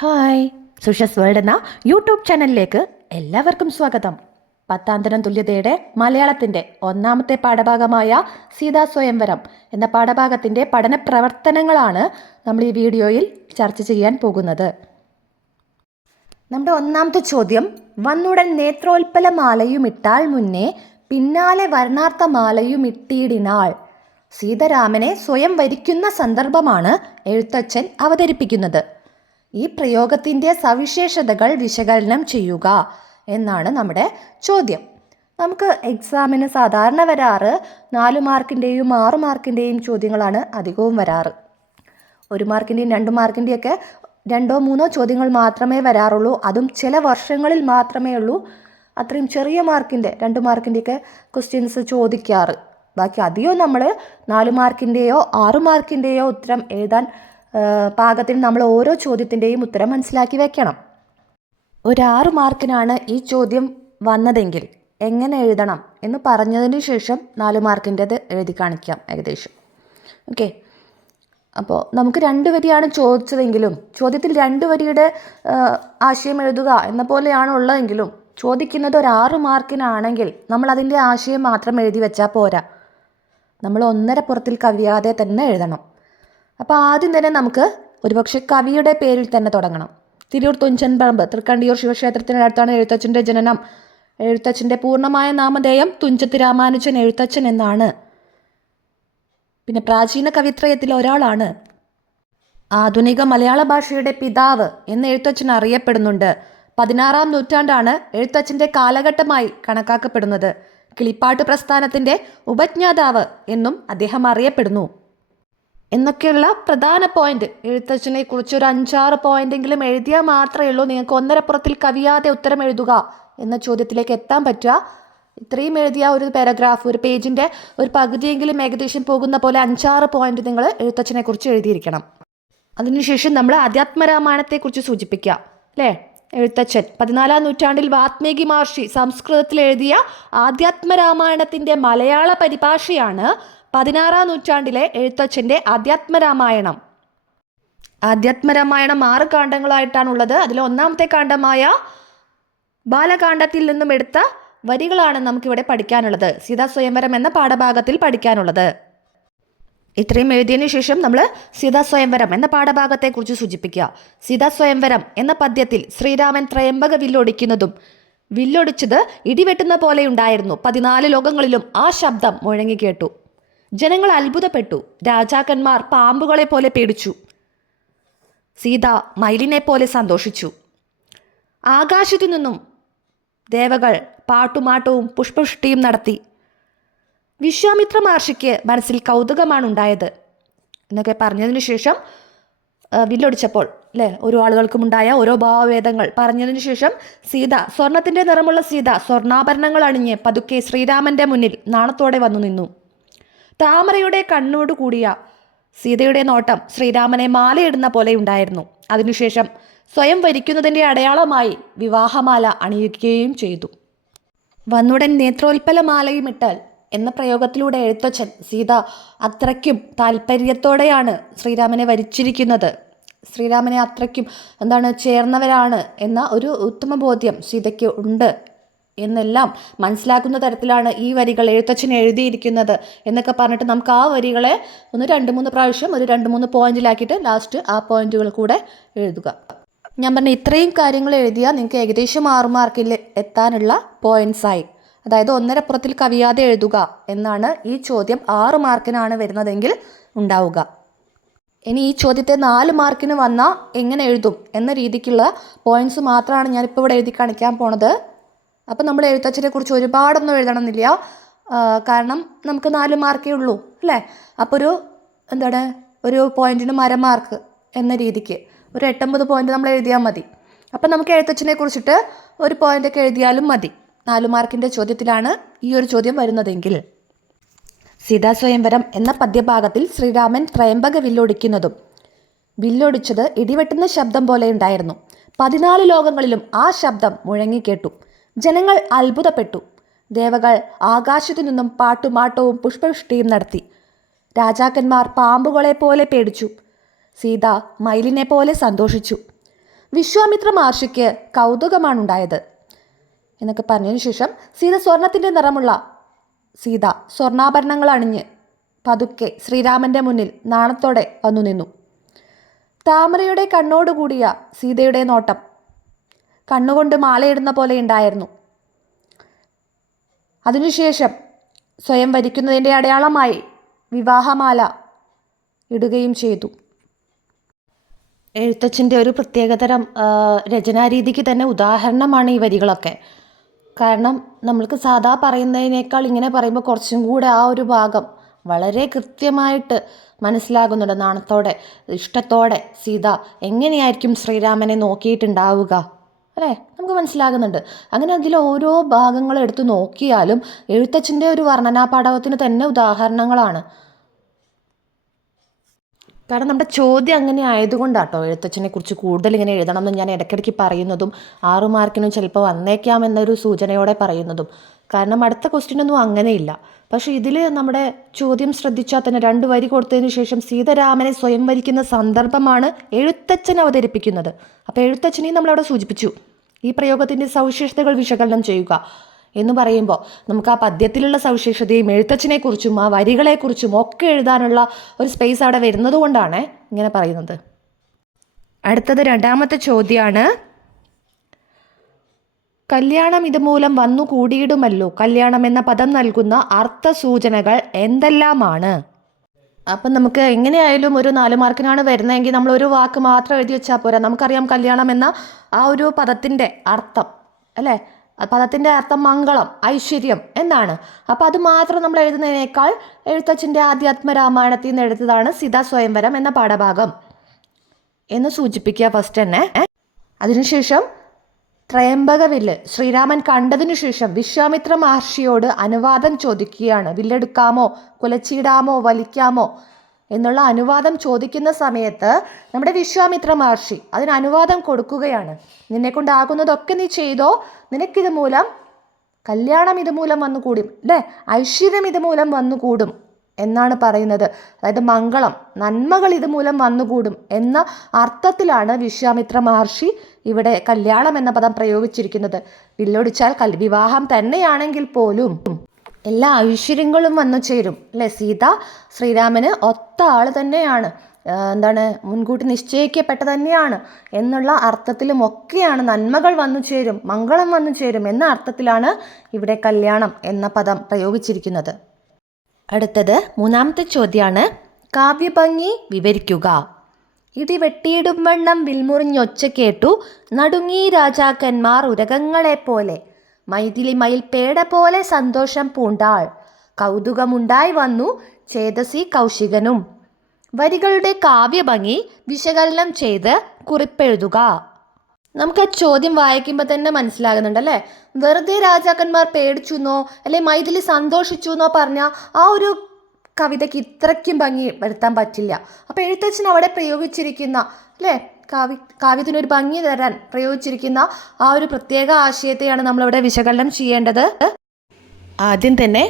Hi. Sushas world എന്ന YouTube ചാനലിലേക്ക് എല്ലാവർക്കും സ്വാഗതം. പത്താം തരം തുല്യതയുടെ മലയാളത്തിന്റെ ഒന്നാമത്തെ പാഠഭാഗമായ സീതാ സ്വയംവരം എന്ന പാഠഭാഗത്തിന്റെ പഠന പ്രവർത്തനങ്ങളാണ് നമ്മൾ ഈ വീഡിയോയിൽ ചർച്ച ചെയ്യാൻ പോകുന്നത്. നമ്മുടെ ഒന്നാമത്തെ ചോദ്യം വന്നുടൻ നേത്രോൽപ്പല മാലയും ഇട്ടാൽ മുന്നേ പിന്നാലെ വർണാർത്ഥ മാലയും ഇട്ടിയിടിനാൾ സീതാരാമനെ സ്വയം വരിക്കുന്ന സന്ദർഭമാണ് എഴുത്തച്ഛൻ അവതരിപ്പിക്കുന്നത്. ഈ പ്രയോഗത്തിന്റെ സവിശേഷതകൾ വിശകലനം ചെയ്യുക എന്നാണ് നമ്മുടെ ചോദ്യം. നമുക്ക് എക്സാമിന് സാധാരണ വരാറ് നാല് മാർക്കിന്റെയും ആറ് മാർക്കിന്റെയും ചോദ്യങ്ങളാണ് അധികവും വരാറ്. ഒരു മാർക്കിന്റെയും രണ്ട് മാർക്കിന്റെയും ഒക്കെ രണ്ടോ മൂന്നോ ചോദ്യങ്ങൾ മാത്രമേ വരാറുള്ളൂ. അതും ചില വർഷങ്ങളിൽ മാത്രമേ ഉള്ളൂ. അത്രയും ചെറിയ മാർക്കിന്റെ രണ്ട് മാർക്കിന്റെയൊക്കെ ക്വസ്റ്റ്യൻസ് ചോദിക്കാറ്. ബാക്കി അധികവും നമ്മൾ നാല് മാർക്കിന്റെയോ ആറ് മാർക്കിന്റെയോ ഉത്തരം എഴുതാൻ ആ, പാകത്തിന് നമ്മൾ ഓരോ ചോദ്യത്തിന്റെയും ഉത്തരം മനസ്സിലാക്കി വെക്കണം. ഒരാറ് മാർക്കിനാണ് ഈ ചോദ്യം വന്നതെങ്കിൽ എങ്ങനെ എഴുതണം എന്ന് പറഞ്ഞതിന് ശേഷം നാല് മാർക്കിന്റെത് എഴുതി കാണിക്കാം ഏകദേശം. ഓക്കെ. അപ്പോൾ നമുക്ക് രണ്ട് വരിയാണ് ചോദിച്ചതെങ്കിലും ചോദ്യത്തിൽ രണ്ട് വരിയുടെ ആശയം എഴുതുക എന്ന പോലെയാണ് ഉള്ളതെങ്കിലും ചോദിക്കുന്നത് ഒരു ആറ് മാർക്കിനാണെങ്കിൽ നമ്മൾ അതിന്റെ ആശയം മാത്രം എഴുതി വെച്ചാൽ പോരാ. നമ്മൾ ഒന്നര പുറത്തിൽ കവിയാതെ തന്നെ എഴുതണം. അപ്പോൾ ആദ്യം തന്നെ നമുക്ക് ഒരുപക്ഷെ കവിയുടെ പേരിൽ തന്നെ തുടങ്ങണം. തിരൂർ തുഞ്ചൻ പറമ്പ് തൃക്കണ്ടിയൂർ ശിവക്ഷേത്രത്തിനടുത്താണ് എഴുത്തച്ഛന്റെ ജനനം. എഴുത്തച്ഛന്റെ പൂർണമായ നാമധേയം തുഞ്ചത്ത് രാമാനുജൻ എഴുത്തച്ഛൻ എന്നാണ്. പിന്നെ പ്രാചീന കവിത്രയത്തിൽ ഒരാളാണ് ആധുനിക മലയാള ഭാഷയുടെ പിതാവ് എന്ന് എഴുത്തച്ഛൻ അറിയപ്പെടുന്നുണ്ട്. പതിനാറാം നൂറ്റാണ്ടാണ് എഴുത്തച്ഛന്റെ കാലഘട്ടമായി കണക്കാക്കപ്പെടുന്നത്. കിളിപ്പാട്ട് പ്രസ്ഥാനത്തിന്റെ ഉപജ്ഞാതാവ് എന്നും അദ്ദേഹം അറിയപ്പെടുന്നു. എന്നൊക്കെയുള്ള പ്രധാന പോയിന്റ് എഴുത്തച്ഛനെ കുറിച്ച് ഒരു അഞ്ചാറ് പോയിന്റെങ്കിലും എഴുതിയാൽ മാത്രമേ ഉള്ളൂ. നിങ്ങൾക്ക് ഒന്നരപ്പുറത്തിൽ കവിയാതെ ഉത്തരം എഴുതുക എന്ന ചോദ്യത്തിലേക്ക് എത്താൻ പറ്റുക. ഇത്രയും എഴുതിയ ഒരു പാരഗ്രാഫ് ഒരു പേജിന്റെ ഒരു പകുതിയെങ്കിലും ഏകദേശം പോകുന്ന പോലെ അഞ്ചാറ് പോയിന്റ് നിങ്ങൾ എഴുത്തച്ഛനെ കുറിച്ച് എഴുതിയിരിക്കണം. അതിനുശേഷം നമ്മൾ അധ്യാത്മരാമായണത്തെക്കുറിച്ച് സൂചിപ്പിക്കുക. അല്ലേ? എഴുത്തച്ഛൻ. പതിനാലാം നൂറ്റാണ്ടിൽ വാത്മീകി മഹർഷി സംസ്കൃതത്തിൽ എഴുതിയ ആധ്യാത്മരാമായണത്തിന്റെ മലയാള പരിഭാഷയാണ് പതിനാറാം നൂറ്റാണ്ടിലെ എഴുത്തച്ഛന്റെ ആധ്യാത്മരാമായണം. ആധ്യാത്മരാമായണം ആറ് കാണ്ഡങ്ങളായിട്ടാണുള്ളത്. അതിൽ ഒന്നാമത്തെ കാണ്ഡമായ ബാലകാണ്ഡത്തിൽ നിന്നും എടുത്ത വരികളാണ് നമുക്കിവിടെ പഠിക്കാനുള്ളത്. സീതാ സ്വയംവരം എന്ന പാഠഭാഗത്തിൽ പഠിക്കാനുള്ളത്. ഇത്രയും എഴുതിയതിനു ശേഷം നമ്മൾ സീതാ സ്വയംവരം എന്ന പാഠഭാഗത്തെക്കുറിച്ച് സൂചിപ്പിക്കുക. സീതാ സ്വയംവരം എന്ന പദ്യത്തിൽ ശ്രീരാമൻ ത്രയംബക വില്ലൊടിക്കുന്നതും വില്ലൊടിച്ചത് ഇടിവെട്ടുന്ന പോലെയുണ്ടായിരുന്നു പതിനാല് ലോകങ്ങളിലും ആ ശബ്ദം മുഴങ്ങി കേട്ടു. ജനങ്ങൾ അത്ഭുതപ്പെട്ടു. രാജാക്കന്മാർ പാമ്പുകളെ പോലെ പേടിച്ചു. സീത മയിലിനെ പോലെ സന്തോഷിച്ചു. ആകാശത്തു നിന്നും ദേവകൾ പാട്ടുമാട്ടവും പുഷ്പവൃഷ്ടിയും നടത്തി. വിശ്വാമിത്ര മഹർഷിക്ക് മനസ്സിൽ കൗതുകമാണ് ഉണ്ടായത് എന്നൊക്കെ പറഞ്ഞതിന് ശേഷം വില്ലൊടിച്ചപ്പോൾ അല്ലേ? ഓരോ ആളുകൾക്കും ഉണ്ടായ ഓരോ ഭാവവേദങ്ങൾ പറഞ്ഞതിന് ശേഷം സീത സ്വർണത്തിന്റെ നിറമുള്ള സീത സ്വർണാഭരണങ്ങൾ അണിഞ്ഞ് പതുക്കെ ശ്രീരാമന്റെ മുന്നിൽ നാണത്തോടെ വന്നു നിന്നു. താമരയുടെ കണ്ണോട് കൂടിയ സീതയുടെ നോട്ടം ശ്രീരാമനെ മാലയിടുന്ന പോലെ ഉണ്ടായിരുന്നു. അതിനുശേഷം സ്വയം വരിക്കുന്നതിന്റെ അടയാളമായി വിവാഹമാല അണിയിക്കുകയും ചെയ്തു. വന്നുടൻ നേത്രോൽപ്പല മാലയും ഇട്ടാൽ എന്ന പ്രയോഗത്തിലൂടെ എഴുത്തച്ഛൻ സീത അത്രയ്ക്കും താല്പര്യത്തോടെയാണ് ശ്രീരാമനെ വരിച്ചിരിക്കുന്നത്. ശ്രീരാമനെ അത്രയ്ക്കും എന്താണ് ചേർന്നവരാണ് എന്ന ഒരു ഉത്തമ ബോധ്യം സീതയ്ക്ക് ഉണ്ട്. എന്നെല്ലാം മനസ്സിലാക്കുന്ന തരത്തിലാണ് ഈ വരികൾ എഴുത്തച്ഛൻ എഴുതിയിരിക്കുന്നത് എന്നൊക്കെ പറഞ്ഞിട്ട് നമുക്ക് ആ വരികളെ ഒന്ന് രണ്ട് മൂന്ന് പ്രാവശ്യം ഒരു രണ്ട് മൂന്ന് പോയിന്റിലാക്കിയിട്ട് ലാസ്റ്റ് ആ പോയിന്റുകൾ കൂടെ എഴുതുക. ഞാൻ പറഞ്ഞ ഇത്രയും കാര്യങ്ങൾ എഴുതിയാൽ നിങ്ങൾക്ക് ഏകദേശം ആറ് മാർക്കിൽ എത്താനുള്ള പോയിന്റ്സായി അതായത് ഒന്നരപ്പുറത്തിൽ കവിയാതെ എഴുതുക എന്നാണ് ഈ ചോദ്യം ആറ് മാർക്കിനാണ് വരുന്നതെങ്കിൽ ഉണ്ടാവുക. ഇനി ഈ ചോദ്യത്തെ നാല് മാർക്കിന് വന്നാൽ എങ്ങനെ എഴുതും എന്ന രീതിക്കുള്ള പോയിന്റ്സ് മാത്രമാണ് ഞാനിപ്പോൾ ഇവിടെ എഴുതി കാണിക്കാൻ പോണത്. അപ്പോൾ നമ്മൾ എഴുത്തച്ഛനെ കുറിച്ച് ഒരുപാടൊന്നും എഴുതണമെന്നില്ല. കാരണം നമുക്ക് നാല് മാർക്കേ ഉള്ളൂ അല്ലേ? അപ്പോൾ ഒരു എന്താണ്? ഒരു പോയിന്റിന് മരമാർക്ക് എന്ന രീതിക്ക്. ഒരു എട്ടൊമ്പത് പോയിന്റ് നമ്മൾ എഴുതിയാൽ മതി. അപ്പം നമുക്ക് എഴുത്തച്ഛനെ കുറിച്ചിട്ട് ഒരു പോയിന്റൊക്കെ എഴുതിയാലും മതി. നാല് മാർക്കിന്റെ ചോദ്യത്തിലാണ് ഈ ഒരു ചോദ്യം വരുന്നതെങ്കിൽ. സീതാ സ്വയംവരം എന്ന പദ്യഭാഗത്തിൽ ശ്രീരാമൻ ത്രയംബക വില്ലൊടിക്കുന്നതും വില്ലൊടിച്ചത് ഇടിവെട്ടുന്ന ശബ്ദം പോലെ ഉണ്ടായിരുന്നു. പതിനാല് ലോകങ്ങളിലും ആ ശബ്ദം മുഴങ്ങിക്കേട്ടു. ജനങ്ങൾ അത്ഭുതപ്പെട്ടു. ദേവകൾ ആകാശത്തു നിന്നും പാട്ടുമാട്ടവും പുഷ്പവൃഷ്ടിയും നടത്തി. രാജാക്കന്മാർ പാമ്പുകളെ പോലെ പേടിച്ചു. സീത മയിലിനെ പോലെ സന്തോഷിച്ചു. വിശ്വാമിത്ര മഹർഷിക്ക് കൗതുകമാണുണ്ടായത്. എന്നൊക്കെ പറഞ്ഞതിന് ശേഷം സീത സ്വർണത്തിന്റെ നിറമുള്ള സീത സ്വർണാഭരണങ്ങൾ അണിഞ്ഞ് പതുക്കെ ശ്രീരാമന്റെ മുന്നിൽ നാണത്തോടെ വന്നു നിന്നു താമരയുടെ കണ്ണോടുകൂടിയ സീതയുടെ നോട്ടം കണ്ണുകൊണ്ട് മാലയിടുന്ന പോലെ ഉണ്ടായിരുന്നു. അതിനുശേഷം സ്വയം വരിക്കുന്നതിന്റെ അടയാളമായി വിവാഹമാല ഇടുകയും ചെയ്തു. എഴുത്തച്ഛന്റെ ഒരു പ്രത്യേകതരം രചനാരീതിക്ക് തന്നെ ഉദാഹരണമാണ് ഈ വരികളൊക്കെ. കാരണം നമ്മൾക്ക് സാധാ പറയുന്നതിനേക്കാൾ ഇങ്ങനെ പറയുമ്പോൾ കുറച്ചും കൂടെ ആ ഒരു ഭാഗം വളരെ കൃത്യമായിട്ട് മനസ്സിലാകുന്നുണ്ട്. നാണത്തോടെ ഇഷ്ടത്തോടെ സീത എങ്ങനെയായിരിക്കും ശ്രീരാമനെ നോക്കിയിട്ടുണ്ടാവുക? അല്ലേ? നമുക്ക് മനസ്സിലാകുന്നുണ്ട്. അങ്ങനെ അതിൽ ഓരോ ഭാഗങ്ങൾ എടുത്തു നോക്കിയാലും എഴുത്തച്ഛന്റെ ഒരു വർണനാപാഠവത്തിന് തന്നെ ഉദാഹരണങ്ങളാണ്. കാരണം നമ്മുടെ ചോദ്യം അങ്ങനെ ആയതുകൊണ്ടാട്ടോ എഴുത്തച്ഛനെ കുറിച്ച് കൂടുതൽ ഇങ്ങനെ എഴുതണം എന്ന് ഞാൻ ഇടയ്ക്കിടയ്ക്ക് പറയുന്നതും ആറു മാർക്കിനും ചിലപ്പോൾ വന്നേക്കാം എന്നൊരു സൂചനയോടെ പറയുന്നതും. കാരണം അടുത്ത ക്വസ്റ്റ്യനൊന്നും അങ്ങനെയില്ല. പക്ഷേ ഇതിൽ നമ്മുടെ ചോദ്യം ശ്രദ്ധിച്ചാൽ തന്നെ രണ്ട് വരി കൊടുത്തതിന് ശേഷം സീതരാമനെ സ്വയം വരിക്കുന്ന സന്ദർഭമാണ് എഴുത്തച്ഛൻ അവതരിപ്പിക്കുന്നത്. അപ്പോൾ എഴുത്തച്ഛനെയും നമ്മളവിടെ സൂചിപ്പിച്ചു. ഈ പ്രയോഗത്തിന്റെ സവിശേഷതകൾ വിശകലനം ചെയ്യുക. എന്ന് പറയുമ്പോൾ നമുക്ക് ആ പദ്യത്തിലുള്ള സവിശേഷതയും എഴുത്തച്ഛനെക്കുറിച്ചും ആ വരികളെക്കുറിച്ചും ഒക്കെ എഴുതാനുള്ള ഒരു സ്പേസ് അവിടെ വരുന്നത് കൊണ്ടാണ് ഇങ്ങനെ പറയുന്നത്. അടുത്തത് രണ്ടാമത്തെ ചോദ്യമാണ് കല്യാണം ഇതുമൂലം വന്നു കൂടിയിടുമല്ലോ. കല്യാണം എന്ന പദം നൽകുന്ന അർത്ഥ സൂചനകൾ എന്തെല്ലാമാണ്? അപ്പം നമുക്ക് എങ്ങനെയായാലും ഒരു നാല് മാർക്കിനാണ് വരുന്നതെങ്കിൽ നമ്മൾ ഒരു വാക്ക് മാത്രം എഴുതി വെച്ചാൽ പോരാ. നമുക്കറിയാം കല്യാണം എന്ന ആ ഒരു പദത്തിന്റെ അർത്ഥം അല്ലേ? പദത്തിന്റെ അർത്ഥം മംഗളം ഐശ്വര്യം എന്നാണ്. അപ്പോൾ അത് മാത്രം നമ്മൾ എഴുതുന്നതിനേക്കാൾ എഴുത്തച്ഛന്റെ ആധ്യാത്മ രാമായണത്തിൽ നിന്ന് എഴുത്തതാണ് സീതാ സ്വയംവരം എന്ന പാഠഭാഗം. എന്ന് സൂചിപ്പിക്കുക ഫസ്റ്റ് തന്നെ. അതിനുശേഷം ത്രയംബക വില്ല് ശ്രീരാമൻ കണ്ടതിനു ശേഷം വിശ്വാമിത്ര മഹർഷിയോട് അനുവാദം ചോദിക്കുകയാണ്. വില്ലെടുക്കാമോ? കുലച്ചിടാമോ? വലിക്കാമോ? എന്നുള്ള അനുവാദം ചോദിക്കുന്ന സമയത്ത് നമ്മുടെ വിശ്വാമിത്ര മഹർഷി അതിന് അനുവാദം കൊടുക്കുകയാണ്. നിന്നെ കൊണ്ടാകുന്നതൊക്കെ നീ ചെയ്തോ? നിനക്കിത് മൂലം കല്യാണം ഇതുമൂലം വന്നുകൂടും അല്ലേ? ഐശ്വര്യം ഇതുമൂലം വന്നുകൂടും. എന്നാണ് പറയുന്നത്. അതായത് മംഗളം നന്മകൾ ഇതുമൂലം വന്നുകൂടും എന്ന അർത്ഥത്തിലാണ് വിശ്വാമിത്ര മഹർഷി ഇവിടെ കല്യാണം എന്ന പദം പ്രയോഗിച്ചിരിക്കുന്നത്. വില്ലൊടിച്ചാൽ കൽ വിവാഹം തന്നെയാണെങ്കിൽ പോലും എല്ലാ ഐശ്വര്യങ്ങളും വന്നു ചേരും. അല്ലേ? സീത ശ്രീരാമന് ഒത്ത ആൾ തന്നെയാണ്. എന്താണ്? മുൻകൂട്ടി നിശ്ചയിക്കപ്പെട്ട തന്നെയാണ് എന്നുള്ള അർത്ഥത്തിലും ഒക്കെയാണ് നന്മകൾ വന്നു ചേരും മംഗളം വന്നു ചേരും എന്ന അർത്ഥത്തിലാണ് ഇവിടെ കല്യാണം എന്ന പദം പ്രയോഗിച്ചിരിക്കുന്നത്. അടുത്തത് മൂന്നാമത്തെ ചോദ്യമാണ് കാവ്യഭംഗി വിവരിക്കുക. ഇടി വെട്ടിയിടും വണ്ണം വിൽമുറിഞ്ഞൊച്ച കേട്ടു നടുങ്ങി രാജാക്കന്മാർ ഉരകങ്ങളെപ്പോലെ. മൈഥിലി മയിൽ പേട പോലെ സന്തോഷം പൂണ്ടാൾ. കൗതുകമുണ്ടായി വന്നു ചേതസി കൗശികനും. വരികളുടെ കാവ്യഭംഗി വിശകലനം ചെയ്ത് കുറിപ്പെഴുതുക. നമുക്ക് ആ ചോദ്യം വായിക്കുമ്പോൾ തന്നെ മനസ്സിലാകുന്നുണ്ട് അല്ലേ? വെറുതെ രാജാക്കന്മാർ പേടിച്ചു എന്നോ അല്ലെ മൈഥിലി സന്തോഷിച്ചു എന്നോ പറഞ്ഞ ആ ഒരു കവിതയ്ക്ക് ഇത്രയ്ക്കും ഭംഗി വരുത്താൻ പറ്റില്ല. അപ്പോൾ എഴുത്തച്ഛൻ അവിടെ പ്രയോഗിച്ചിരിക്കുന്ന അല്ലേ? കാവ്യ കാവ്യത്തിനൊരു ഭംഗി തരാൻ പ്രയോഗിച്ചിരിക്കുന്ന ആ ഒരു പ്രത്യേക ആശയത്തെയാണ് നമ്മളിവിടെ വിശകലനം ചെയ്യേണ്ടത്. ആദ്യം തന്നെ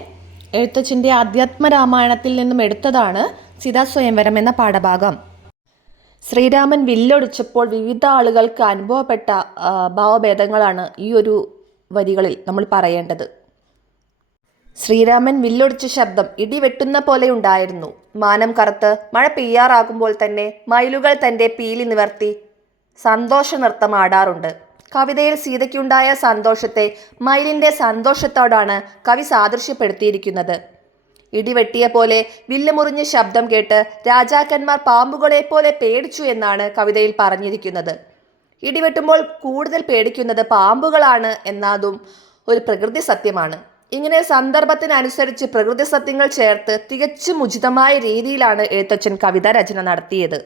എഴുത്തച്ഛന്റെ ആധ്യാത്മ രാമായണത്തിൽ നിന്നും എടുത്തതാണ് സീതാ സ്വയംവരം എന്ന പാഠഭാഗം. ശ്രീരാമൻ വില്ലൊടിച്ചപ്പോൾ വിവിധ ആളുകൾക്ക് അനുഭവപ്പെട്ട ഭാവഭേദങ്ങളാണ് ഈ ഒരു വരികളിൽ നമ്മൾ പറയേണ്ടത്. ശ്രീരാമൻ വില്ലൊടിച്ച ശബ്ദം ഇടിവെട്ടുന്ന പോലെ ഉണ്ടായിരുന്നു. മാനം കറുത്ത് മഴ പെയ്യാറാകുമ്പോൾ തന്നെ മയിലുകൾ തന്റെ പീലി നിവർത്തി സന്തോഷ നൃത്തം ആടാറുണ്ട്. കവിതയിൽ സീതയ്ക്കുണ്ടായ സന്തോഷത്തെ മയിലിന്റെ സന്തോഷത്തോടാണ് കവി സാദൃശ്യപ്പെടുത്തിയിരിക്കുന്നത്. ഇടിവെട്ടിയ പോലെ വില്ലുമുറിഞ്ഞ് ശബ്ദം കേട്ട് രാജാക്കന്മാർ പാമ്പുകളെ പോലെ പേടിച്ചു എന്നാണ് കവിതയിൽ പറഞ്ഞിരിക്കുന്നത്. ഇടിവെട്ടുമ്പോൾ കൂടുതൽ പേടിക്കുന്നത് പാമ്പുകളാണ് എന്നതും ഒരു പ്രകൃതി സത്യമാണ്. ഇങ്ങനെ സന്ദർഭത്തിനനുസരിച്ച് പ്രകൃതി സത്യങ്ങൾ ചേർത്ത് തികച്ചും ഉചിതമായ രീതിയിലാണ് എഴുത്തച്ഛൻ കവിതാ രചന നടത്തിയത്.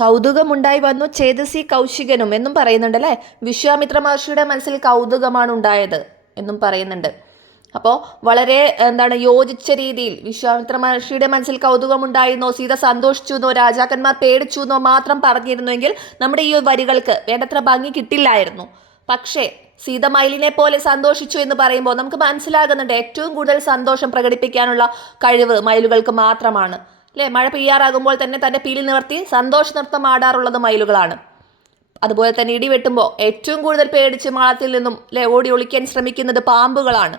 കൗതുകമുണ്ടായി വന്നു ചേതസി കൗശികനും എന്നും പറയുന്നുണ്ടല്ലേ? വിശ്വാമിത്ര മഹർഷിയുടെ മനസ്സിൽ കൗതുകമാണ് ഉണ്ടായത് എന്നും പറയുന്നുണ്ട്. അപ്പോൾ വളരെ എന്താണ് യോജിച്ച രീതിയിൽ വിശ്വാമിത്ര മഹർഷിയുടെ മനസ്സിൽ കൗതുകമുണ്ടായിരുന്നോ? സീത സന്തോഷിച്ചു എന്നോ രാജാക്കന്മാർ പേടിച്ചു എന്നോ മാത്രം പറഞ്ഞിരുന്നുവെങ്കിൽ നമ്മുടെ ഈ വരികൾക്ക് വേണ്ടത്ര ഭംഗി കിട്ടില്ലായിരുന്നു. പക്ഷേ സീത മയിലിനെ പോലെ സന്തോഷിച്ചു എന്ന് പറയുമ്പോൾ നമുക്ക് മനസ്സിലാകുന്നുണ്ട് ഏറ്റവും കൂടുതൽ സന്തോഷം പ്രകടിപ്പിക്കാനുള്ള കഴിവ് മയിലുകൾക്ക് മാത്രമാണ്. അല്ലേ? മഴ പെയ്യാറാകുമ്പോൾ തന്നെ തന്റെ പീലി നിവർത്തി സന്തോഷ നൃത്തം ആടാറുള്ളത് മയിലുകളാണ്. അതുപോലെ തന്നെ ഇടി വെട്ടുമ്പോൾ ഏറ്റവും കൂടുതൽ പേടിച്ച് മാളത്തിൽ നിന്നും അല്ലേ ഓടി ഒളിക്കാൻ ശ്രമിക്കുന്നത് പാമ്പുകളാണ്.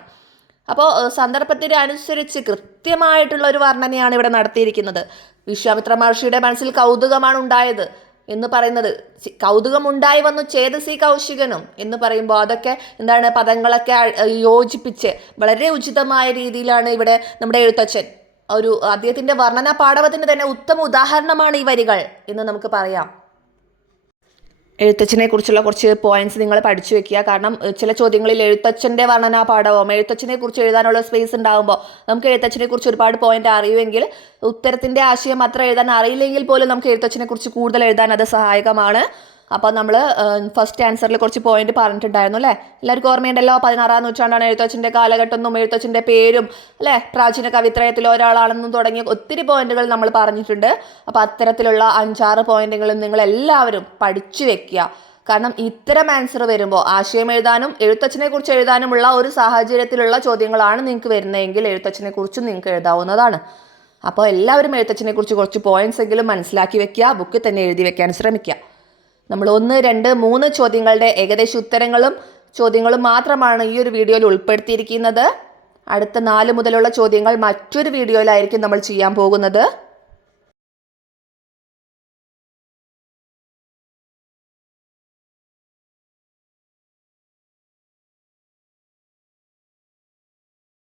അപ്പോൾ സന്ദർഭത്തിന് അനുസരിച്ച് കൃത്യമായിട്ടുള്ള ഒരു വർണനയാണ് ഇവിടെ നടത്തിയിരിക്കുന്നത്. വിശ്വാമിത്ര മഹർഷിയുടെ മനസ്സിൽ കൗതുകമാണ് ഉണ്ടായത് എന്ന് പറയുന്നത്. കൗതുകം ഉണ്ടായി വന്നു ചേതസി കൗശികനും എന്ന് പറയുമ്പോൾ അതൊക്കെ എന്താണ് പദങ്ങളൊക്കെ യോജിപ്പിച്ച് വളരെ ഉചിതമായ രീതിയിലാണ് ഇവിടെ നമ്മുടെ എഴുത്തച്ഛൻ ഒരു അദ്ദേഹത്തിന്റെ വർണന പാടവത്തിന് തന്നെ ഉത്തമ ഉദാഹരണമാണ് ഈ വരികൾ എന്ന് നമുക്ക് പറയാം. എഴുത്തച്ഛനെ കുറിച്ചുള്ള കുറച്ച് പോയിന്റ്സ് നിങ്ങൾ പഠിച്ചു വെക്കുക. കാരണം ചില ചോദ്യങ്ങളിൽ എഴുത്തച്ഛന്റെ വർണനാ പാഠവും എഴുത്തച്ഛനെ കുറിച്ച് എഴുതാനുള്ള സ്പേസ് ഉണ്ടാകുമ്പോൾ നമുക്ക് എഴുത്തച്ഛനെ കുറിച്ച് ഒരുപാട് പോയിന്റ് അറിയുമെങ്കിൽ ഉത്തരത്തിന്റെ ആശയം അത്ര എഴുതാൻ അറിയില്ലെങ്കിൽ പോലും നമുക്ക് എഴുത്തച്ഛനെ കുറിച്ച് കൂടുതൽ എഴുതാൻ അത് സഹായകമാണ്. അപ്പോൾ നമ്മൾ ഫസ്റ്റ് ആൻസറിൽ കുറച്ച് പോയിന്റ് പറഞ്ഞിട്ടുണ്ടായിരുന്നു അല്ലേ? എല്ലാവർക്കും ഓർമ്മയുണ്ടല്ലോ പതിനാറാം നൂറ്റാണ്ടാണ് എഴുത്തച്ഛന്റെ കാലഘട്ടം എന്നും എഴുത്തച്ഛന്റെ പേരും അല്ലേ? പ്രാചീന കവിത്രയത്തിൽ ഒരാളാണെന്നും തുടങ്ങിയ ഒത്തിരി പോയിന്റുകൾ നമ്മൾ പറഞ്ഞിട്ടുണ്ട്. അപ്പോൾ അത്തരത്തിലുള്ള അഞ്ചാറ് പോയിന്റുകളും നിങ്ങൾ എല്ലാവരും പഠിച്ചു വെക്കുക. കാരണം ഇത്തരം ആൻസർ വരുമ്പോൾ ആശയം എഴുതാനും എഴുത്തച്ഛനെ കുറിച്ച് എഴുതാനുമുള്ള ഒരു സാഹചര്യത്തിലുള്ള ചോദ്യങ്ങളാണ് നിങ്ങൾക്ക് വരുന്നതെങ്കിൽ എഴുത്തച്ഛനെ കുറിച്ചും നിങ്ങൾക്ക് എഴുതാവുന്നതാണ്. അപ്പോൾ എല്ലാവരും എഴുത്തച്ഛനെ കുറിച്ച് കുറച്ച് പോയിന്റ്സ് എങ്കിലും മനസ്സിലാക്കി വെക്കുക ബുക്കിൽ തന്നെ എഴുതി വെക്കാൻ ശ്രമിക്കുക. നമ്മൾ ഒന്ന് രണ്ട് മൂന്ന് ചോദ്യങ്ങളുടെ ഏകദേശ ഉത്തരങ്ങളും ചോദ്യങ്ങളും മാത്രമാണ് ഈ ഒരു വീഡിയോയിൽ ഉൾപ്പെടുത്തിയിരിക്കുന്നത്. അടുത്ത നാല് മുതലുള്ള ചോദ്യങ്ങൾ മറ്റൊരു വീഡിയോയിലായിരിക്കും നമ്മൾ ചെയ്യാൻ പോകുന്നത്.